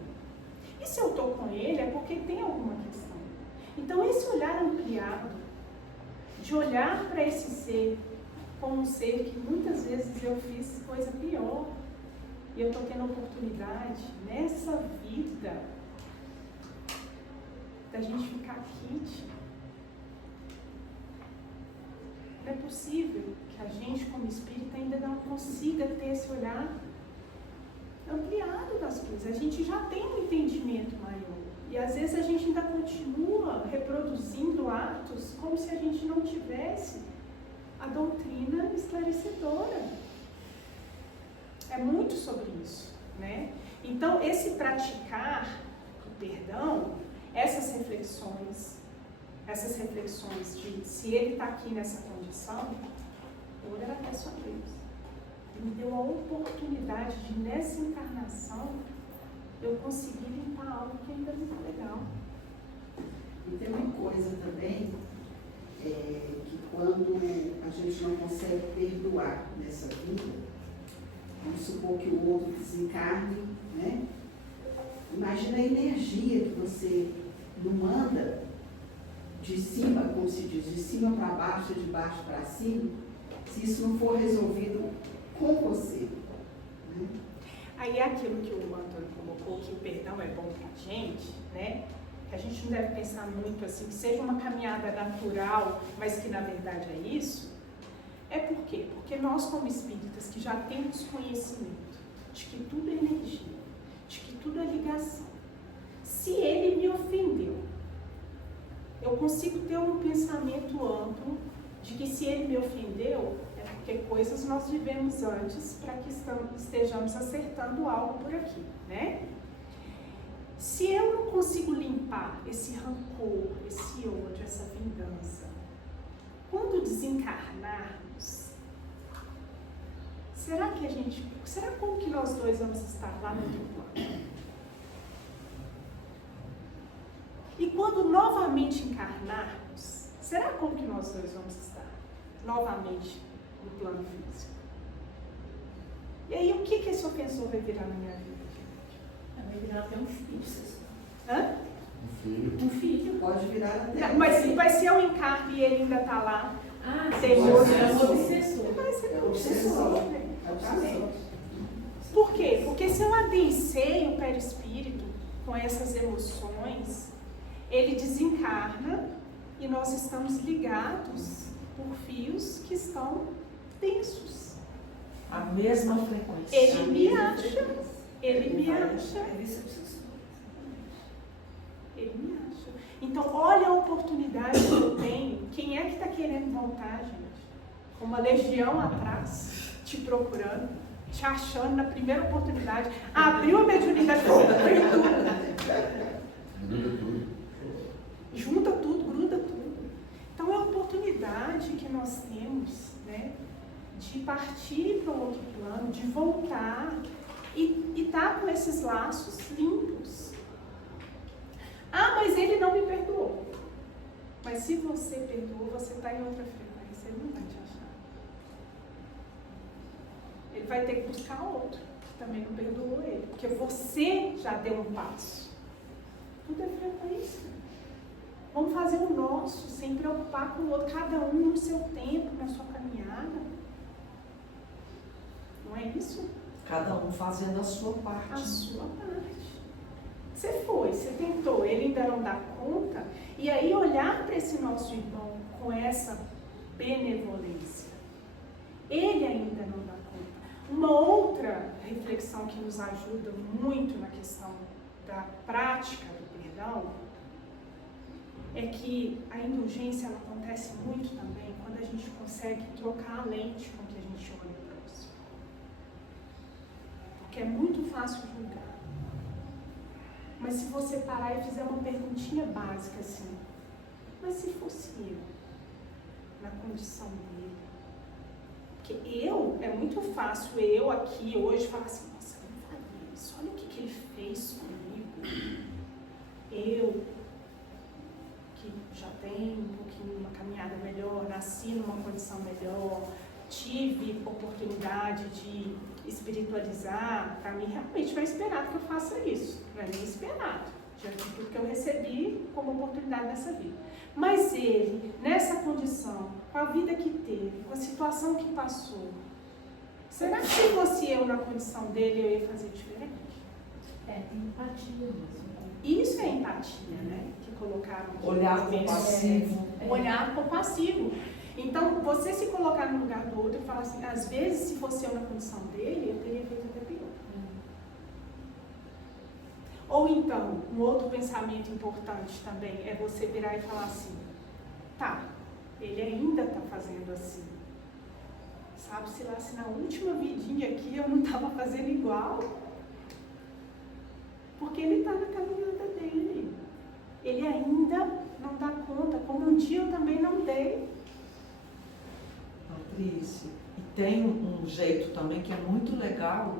E se eu estou com ele, é porque tem alguma questão. Então esse olhar ampliado, de olhar para esse ser como um ser que muitas vezes eu fiz coisa pior, e eu estou tendo a oportunidade nessa vida da gente ficar quente. Não é possível que a gente, como espírita, ainda não consiga ter esse olhar ampliado das coisas. A gente já tem um entendimento maior. E às vezes a gente ainda continua reproduzindo atos como se a gente não tivesse a doutrina esclarecedora. É muito sobre isso, né? Então, esse praticar o perdão, essas reflexões de se ele está aqui nessa condição, eu vou até sua Deus. Ele me deu a oportunidade de, nessa encarnação, eu conseguir limpar algo que ainda não está legal. E tem uma coisa também, que quando a gente não consegue perdoar nessa vida, vamos supor que o outro desencarne, né? Imagina a energia que você não manda de cima, como se diz, de cima para baixo, de baixo para cima, se isso não for resolvido com você. Né? Aí é aquilo que o Antônio colocou, que o perdão é bom para a gente, né? A gente não deve pensar muito assim, que seja uma caminhada natural, mas que na verdade é isso. É por quê? Porque nós, como espíritas, que já temos conhecimento de que tudo é energia, de que tudo é ligação, se ele me ofendeu, eu consigo ter um pensamento amplo de que se ele me ofendeu, é porque coisas nós vivemos antes para que estejamos acertando algo por aqui, né? Se eu não consigo limpar esse rancor, esse ódio, essa vingança, quando desencarnarmos, será como que nós dois vamos estar lá no outro plano? E quando novamente encarnarmos, será como que nós dois vamos estar novamente no plano físico? E aí, o que esse ofensor vai virar na minha vida? Vai virar até um filho. Hã? Um filho. Pode virar até. Mas se eu encarno e ele ainda está lá, Tem tem outro outro obsessor. vai ser É um obsessor. obsessor. Né? É obsessor. Por quê? Porque se eu adenseio o perispírito com essas emoções, ele desencarna e nós estamos ligados por fios que estão densos. A mesma frequência. Ele me acha. Ele me acha. Ele me acha. Então, olha a oportunidade que eu tenho. Quem é que está querendo voltar, gente? Com uma legião atrás, te procurando, te achando na primeira oportunidade. Abriu a mediunidade, veio tudo. Junta tudo, gruda tudo. Então, é a oportunidade que nós temos, né? De partir para o outro plano, de voltar e estar com esses laços limpos. Ah, mas ele não me perdoou. Mas se você perdoou, você está em outra frequência, ele não vai te achar. Ele vai ter que buscar outro, que também não perdoou ele. Porque você já deu um passo. Tudo é frequência. Vamos fazer o nosso, sem preocupar com o outro, cada um no seu tempo, na sua caminhada. Não é isso? Cada um fazendo a sua parte. A sua parte. Você tentou, ele ainda não dá conta, e aí olhar para esse nosso irmão com essa benevolência, Ele ainda não dá conta. Uma outra reflexão que nos ajuda muito na questão da prática do perdão é que a indulgência ela acontece muito também quando a gente consegue trocar a lente com que a gente olha o próximo. Porque é muito fácil julgar. Mas se você parar e fizer uma perguntinha básica assim, mas se fosse eu, na condição dele? Porque é muito fácil eu aqui hoje falar assim, nossa, eu não faria isso, olha o que ele fez comigo. Eu, que já tenho um pouquinho uma caminhada melhor, nasci numa condição melhor, tive oportunidade de espiritualizar, para mim realmente não é esperado que eu faça isso, não é nem esperado, diante de tudo que eu recebi como oportunidade nessa vida. Mas ele, nessa condição, com a vida que teve, com a situação que passou, será que se fosse eu na condição dele, eu ia fazer diferente? É empatia mesmo. Isso é empatia, né? Que colocaram aqui. Olhar compassivo. Olhar compassivo. Então, você se colocar no lugar do outro e falar assim, às vezes, se fosse eu na condição dele, eu teria feito até pior. Ou então, um outro pensamento importante também é você virar e falar assim, tá, ele ainda está fazendo assim. Sabe-se lá se na última vidinha aqui eu não estava fazendo igual. Porque ele está na caminhada dele. Ele ainda não dá conta, como um dia eu também não dei. Patrícia, e tem um jeito também que é muito legal,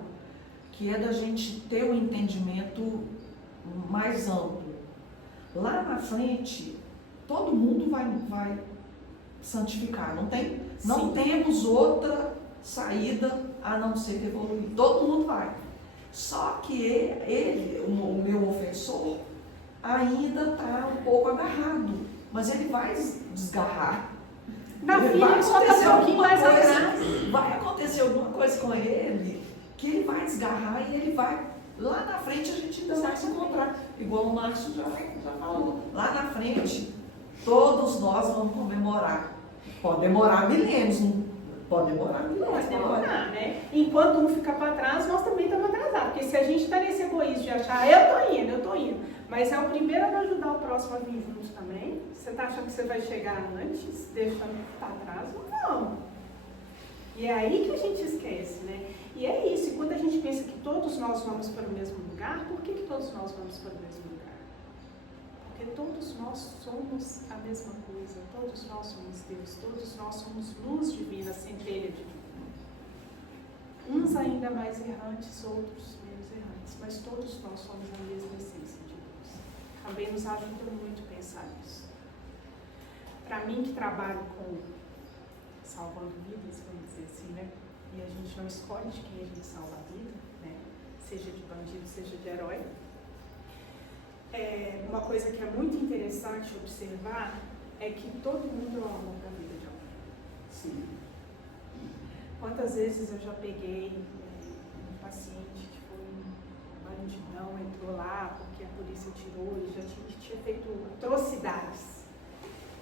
que é da gente ter um entendimento mais amplo. Lá na frente, todo mundo vai santificar, não temos outra saída a não ser evoluir. Todo mundo vai. Só que ele, o meu ofensor, ainda está um pouco agarrado, mas ele vai desgarrar. Na filha ele só está um pouquinho mais atrás. Vai acontecer alguma coisa com ele, que ele vai desgarrar e ele vai, lá na frente a gente ainda vai se encontrar. Igual o Márcio já falou. Lá na frente, todos nós vamos comemorar. Pode demorar milênios, pode demorar milênios. Pode demorar, né? Enquanto um fica para trás, nós também estamos atrasados. Porque se a gente está nesse egoísmo de achar, eu tô indo. Mas é o primeiro a ajudar o próximo a vir junto também. Você está achando que você vai chegar antes, deixando para trás? Não. E é aí que a gente esquece, né? E é isso. E quando a gente pensa que todos nós vamos para o mesmo lugar, por que todos nós vamos para o mesmo lugar? Porque todos nós somos a mesma coisa. Todos nós somos Deus. Todos nós somos luz divina, centelha divina. Uns ainda mais errantes, outros menos errantes. Mas todos nós somos a mesma essência de Deus. Também nos ajuda muito pensar nisso. Para mim, que trabalho com salvando vidas, vamos dizer assim, né? E a gente não escolhe de quem a gente salva a vida, né? Seja de bandido, seja de herói. Uma coisa que é muito interessante observar é que todo mundo é um amor da vida de alguém. Sim. Quantas vezes eu já peguei um paciente que foi um bandidão, entrou lá porque a polícia tirou e já tinha feito atrocidades.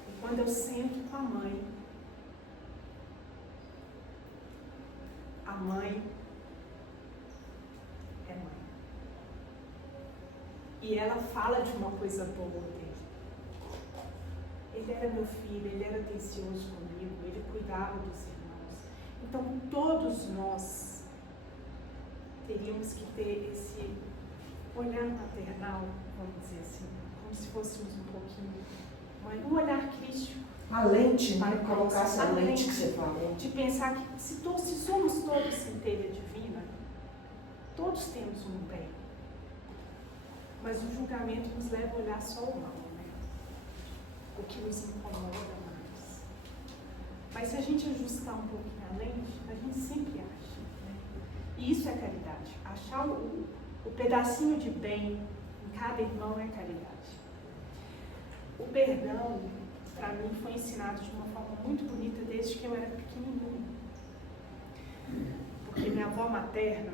E quando eu sento com a mãe é mãe. E ela fala de uma coisa boa dele. Ele era meu filho, ele era atencioso comigo, ele cuidava dos irmãos. Então, todos nós teríamos que ter esse olhar maternal, vamos dizer assim, como se fôssemos um pouquinho, um olhar crítico. A lente, né? Colocar essa lente que você falou. De pensar que se somos todos centelha divina, todos temos um bem. Mas o julgamento nos leva a olhar só o mal, né? O que nos incomoda mais. Mas se a gente ajustar um pouquinho a lente, a gente sempre acha, né? E isso é caridade. Achar o pedacinho de bem em cada irmão é caridade. O perdão, para mim, foi ensinado de uma forma muito bonita desde que eu era pequenininha. Porque minha avó materna,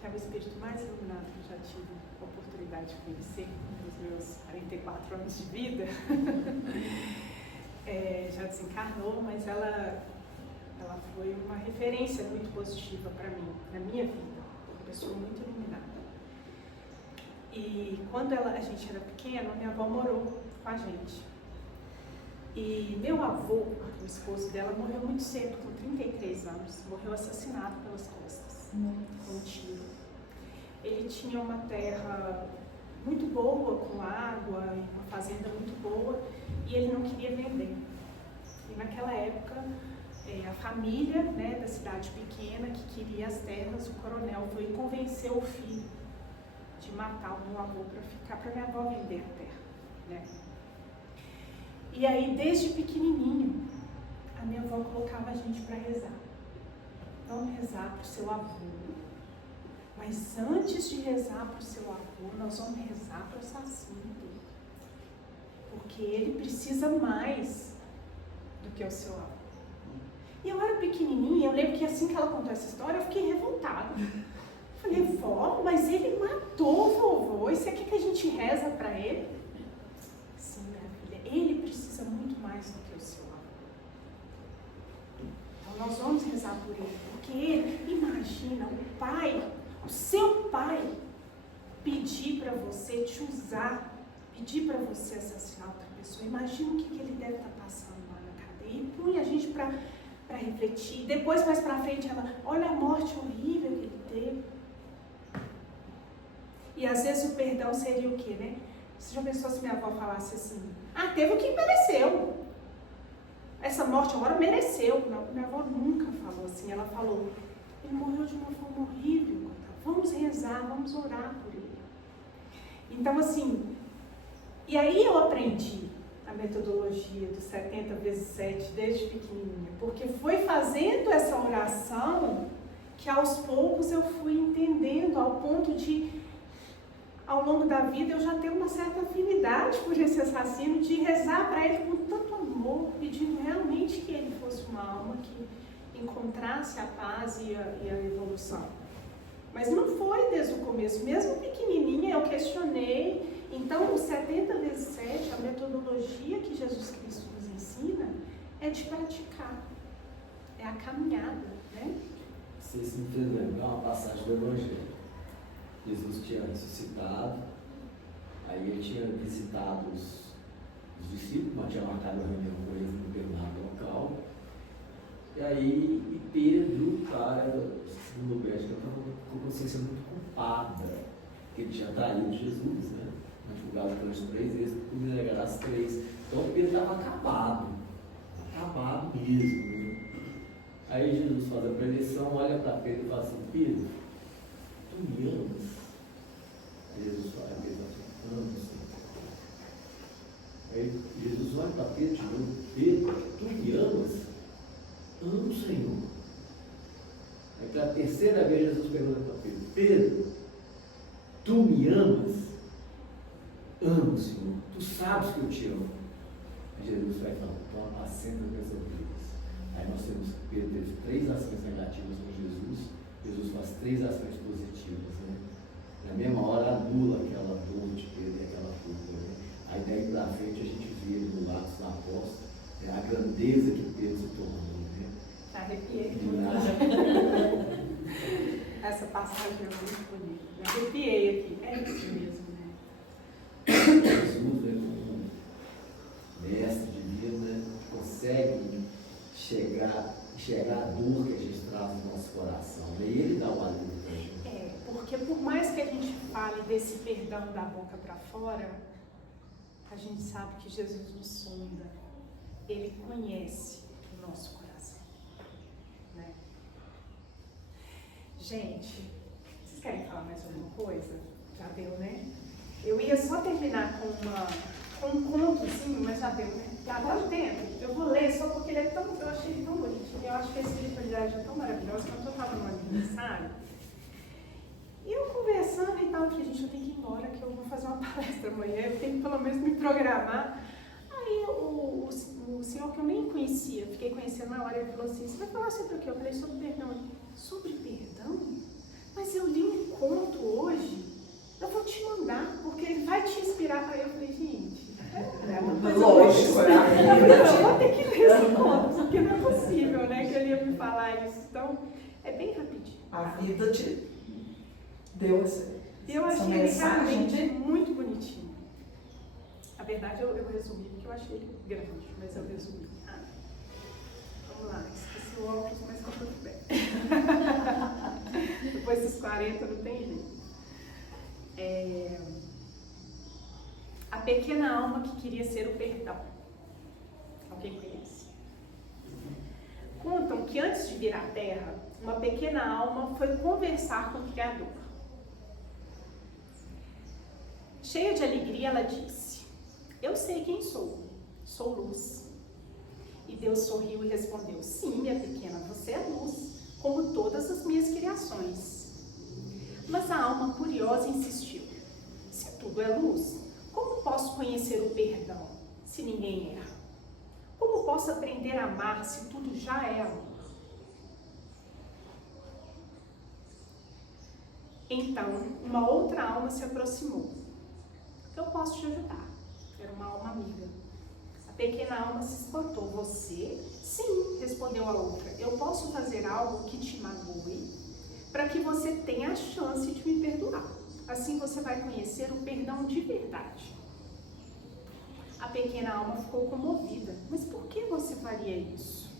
que é o espírito mais iluminado que eu já tive a oportunidade de conhecer nos meus 44 anos de vida, já desencarnou, mas ela Ela foi uma referência muito positiva para mim, na minha vida. Uma pessoa muito iluminada. E quando a gente era pequena, minha avó morou com a gente. E meu avô, o esposo dela, morreu muito cedo, com 33 anos. Morreu assassinado pelas costas, com um tiro. Ele tinha uma terra muito boa, com água, uma fazenda muito boa, e ele não queria vender. E naquela época, a família, né, da cidade pequena que queria as terras, o coronel foi e convenceu o filho de matar o meu avô para ficar, para minha avó vender a terra, né? E aí, desde pequenininho, a minha avó colocava a gente para rezar. Vamos rezar para o seu avô. Mas antes de rezar para o seu avô, nós vamos rezar para o assassino dele. Porque ele precisa mais do que o seu avô. E eu era pequenininha, eu lembro que assim que ela contou essa história, eu fiquei revoltada. Falei, vó, mas ele matou o vovô, e você quer que a gente reza para ele? Sim, minha filha, ele precisa muito mais do que o seu avô. Então nós vamos rezar por ele, porque ele, imagina, o pai, o seu pai, pedir para você te usar, pedir para você assassinar outra pessoa. Imagina o que ele deve estar passando lá na cadeia. E põe a gente para refletir. Depois, mais para frente, ela, olha a morte horrível que ele teve. E às vezes o perdão seria o quê, né? Você já pensou se minha avó falasse assim, teve o que mereceu. Essa morte agora mereceu. Não, minha avó nunca falou assim. Ela falou, ele morreu de uma forma horrível. Vamos rezar, vamos orar por ele. Então, assim, e aí eu aprendi a metodologia do 70 vezes 7 desde pequenininha, porque foi fazendo essa oração que aos poucos eu fui entendendo, ao ponto de, ao longo da vida, eu já ter uma certa afinidade por esse assassino, de rezar para ele com tanto amor, pedindo realmente que ele fosse uma alma que encontrasse a paz e a evolução. Mas não foi desde o começo, mesmo pequenininha eu questionei. Então, o 70 vezes 7, a metodologia que Jesus Cristo nos ensina, é de praticar, é a caminhada, né? Você se me fez lembrar uma passagem do Evangelho. Jesus tinha ressuscitado, aí ele tinha visitado os discípulos, mas tinha marcado a reunião com eles no determinado local. E aí, Pedro, cara, segundo o médico, estava com a consciência muito culpada, porque ele tinha traído Jesus, né? Julgado pelas 3 vezes, por negar as 3. Então Pedro estava acabado mesmo, né? Aí Jesus faz a preleção, olha para Pedro e fala assim, Pedro, tu me amas? Aí Jesus fala, Pedro fala assim, amo, Senhor. Aí Jesus olha para Pedro de novo, Pedro, tu me amas? Amo, Senhor. Aí pela 3ª vez Jesus pergunta para Pedro, Pedro, tu me amas? Amo, Senhor, tu sabes que eu te amo. Aí Jesus vai falar, então apacenta as minhas ovelhas. Aí nós temos, Pedro teve 3 ações negativas com Jesus, Jesus faz 3 ações positivas, né? Na mesma hora anula aquela dor de Pedro e aquela culpa, né? Aí daí pra frente a gente vê ele do lado da apóstolo, a grandeza que Pedro se tornou, né? Arrepiei. Essa passagem é muito bonita. Me arrepiei aqui. É isso mesmo. Jesus, né, como mestre de vida, né, consegue enxergar a dor que a gente traz no nosso coração, né, e ele dá o alívio para a gente. Porque por mais que a gente fale desse perdão da boca para fora, a gente sabe que Jesus nos sonda, ele conhece o nosso coração, né? Gente, vocês querem falar mais alguma coisa? Já deu, né? Eu ia só terminar com um contozinho, mas já deu, né? Já tá dentro. Eu vou ler só porque ele é tão, eu achei ele tão bonitinho. Eu acho que a espiritualidade é tão maravilhosa. Quando eu estava no aniversário, e eu conversando e tal, eu falei, gente, eu tenho que ir embora, que eu vou fazer uma palestra amanhã, eu tenho que pelo menos me programar. Aí o senhor que eu nem conhecia, fiquei conhecendo na hora, ele falou assim, você vai falar sobre o quê? Eu falei, sobre perdão. Sobre perdão? Mas eu li um conto hoje, eu vou te mandar, porque ele vai te inspirar. Aí eu falei, gente, lógico, eu vou ter que ler esse conto, porque não é possível, né, que ele ia me falar isso. Então, é bem rapidinho. A vida te deu essa Eu achei ele mensagem realmente muito bonitinho. Na verdade, eu resumi, porque eu achei ele grande, mas eu resumi. Vamos lá, esqueci o óculos, mas tá tudo bem. Depois dos 40 não tem jeito. A pequena alma que queria ser o perdão. Alguém conhece? Contam que antes de vir à Terra, uma pequena alma foi conversar com o Criador. Cheia de alegria, ela disse: eu sei quem sou luz. E Deus sorriu e respondeu: sim, minha pequena, você é luz, como todas as minhas criações. Mas a alma curiosa insistiu: se tudo é luz, como posso conhecer o perdão se ninguém erra? Como posso aprender a amar se tudo já é amor? Então, uma outra alma se aproximou. Eu posso te ajudar. Era uma alma amiga. A pequena alma se espantou. Você? Sim, respondeu a outra. Eu posso fazer algo que te magoe para que você tenha a chance de me perdoar. Assim você vai conhecer o perdão de verdade. A pequena alma ficou comovida. Mas por que você faria isso?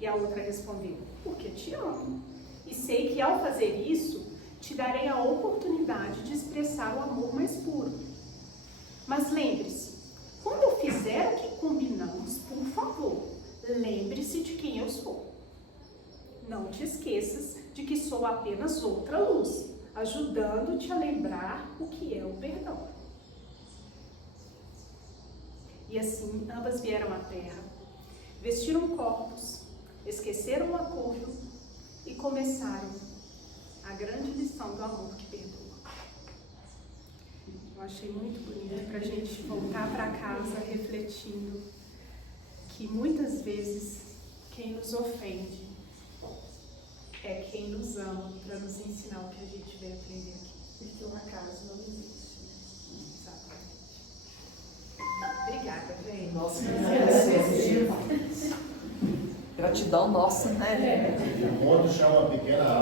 E a outra respondeu: porque te amo. E sei que ao fazer isso, te darei a oportunidade de expressar o amor mais puro. Mas lembre-se, quando eu fizer o que combinamos, por favor, lembre-se de quem eu sou. Não te esqueças de que sou apenas outra luz, ajudando-te a lembrar o que é o perdão. E assim, ambas vieram à Terra, vestiram corpos, esqueceram o acordo e começaram a grande lição do amor que perdoa. Eu achei muito bonito para a gente voltar para casa refletindo que muitas vezes quem nos ofende é quem nos ama para nos ensinar o que a gente veio aprender aqui. Porque o acaso não existe. Exatamente. Obrigada, gente. Nós que agradecemos demais. Gratidão nossa, né? O mundo chama pequena alma.